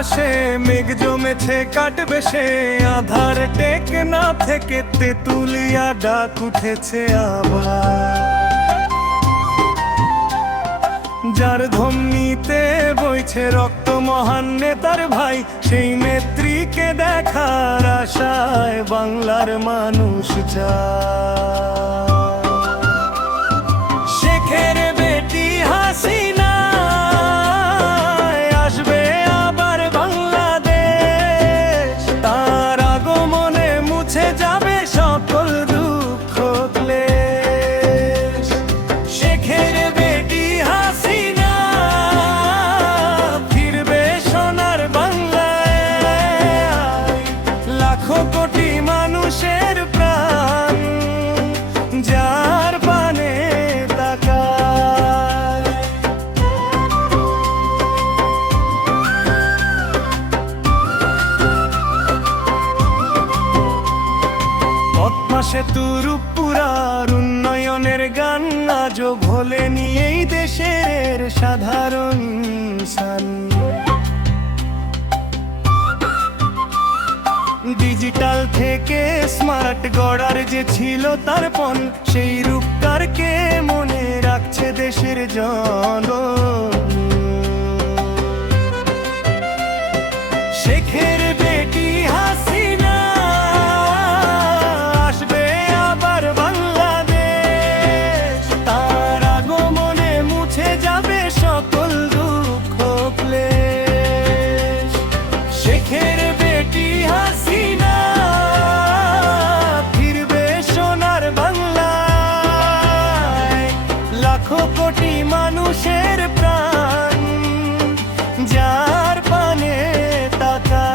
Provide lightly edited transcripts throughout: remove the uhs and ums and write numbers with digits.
আকাশে মেঘ জমেছে কাটবে সে, আধার টেকনা থেকে তেঁতুলিয়া ডাক উঠেছে আবার। যার ধমনীতে বইছে রক্ত মহান নেতার ভাই, সেই নেত্রীকে দেখার আশায় বাংলার মানুষ যায়। শেখের বেটি হাসিনা আসবে আবার বাংলাদেশ, তার আগমনে মুছে যাবে সকল দুঃখ ক্লেশ। শেখের বেটি হাসিনা ফিরবে সোনার বাংলায়, লাখো কোটি মানুষের প্রাণ যার পানে তাকায়। পদ্মা সেতুর উপরার উন্নয়নের গান আজও ভোলেনি এই দেশের সাধারণ ইনসান। ডিজিটাল থেকে স্মার্ট গড়ার যে ছিল তার পণ, সেই রূপকারকে মনে রাখছে দেশের জনগণ। শেখের বেটি হাসিনা আসবে আবার বাংলাদেশ, তার আগমনে মুছে যাবে সকল দুঃখ ক্লেশ। শেখের বেটি হাসিনা ফিরবে সোনার বাংলায়, লাখো কোটি মানুষের প্রাণ যার পানে তাকায়।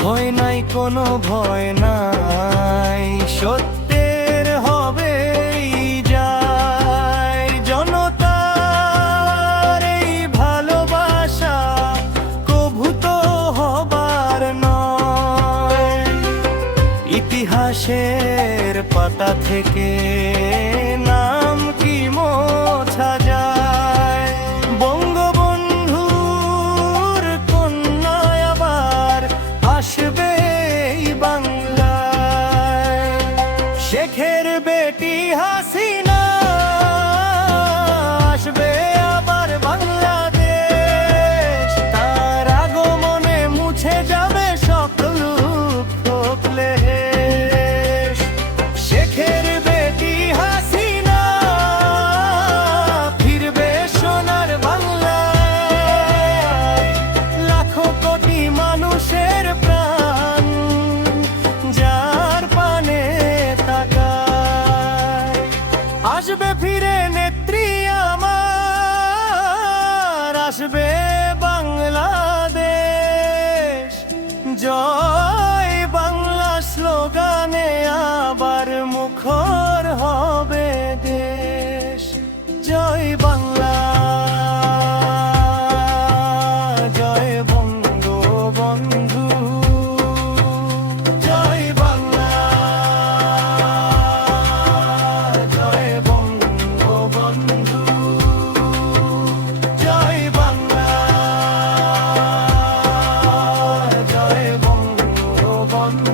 ভয় নাই কোনো ভয় নাই, সত্যের হবে যায়। জনতার এই ভালোবাসা কভু তো হবার নয়। ইতিহাসের পাতা থেকে নাম কি মোছা যায়, বঙ্গবন্ধুর কন্যা আবার আসবে এই বাংলায়। শেখের বেটি হাসিনা আসবে আবার বাংলাদেশ, তার আগমনে মুছে যাবে সকল দুঃখ ক্লেশ। শেখের বেটি হাসিনা ফিরবে সোনার বাংলায়, লাখো কোটি মানুষের প্রাণ যার পানে তাকায়। আসবে ফিরে নেত্রী আমার, আসবে বাংলাদেশ। জয় বাংলা স্লোগানে আবার মুখর হবে দেশ। জয় বাংলা, জয় বঙ্গবন্ধু, জয় বাংলা, জয় বঙ্গবন্ধু, জয় বাংলা, জয় বঙ্গবন্ধু।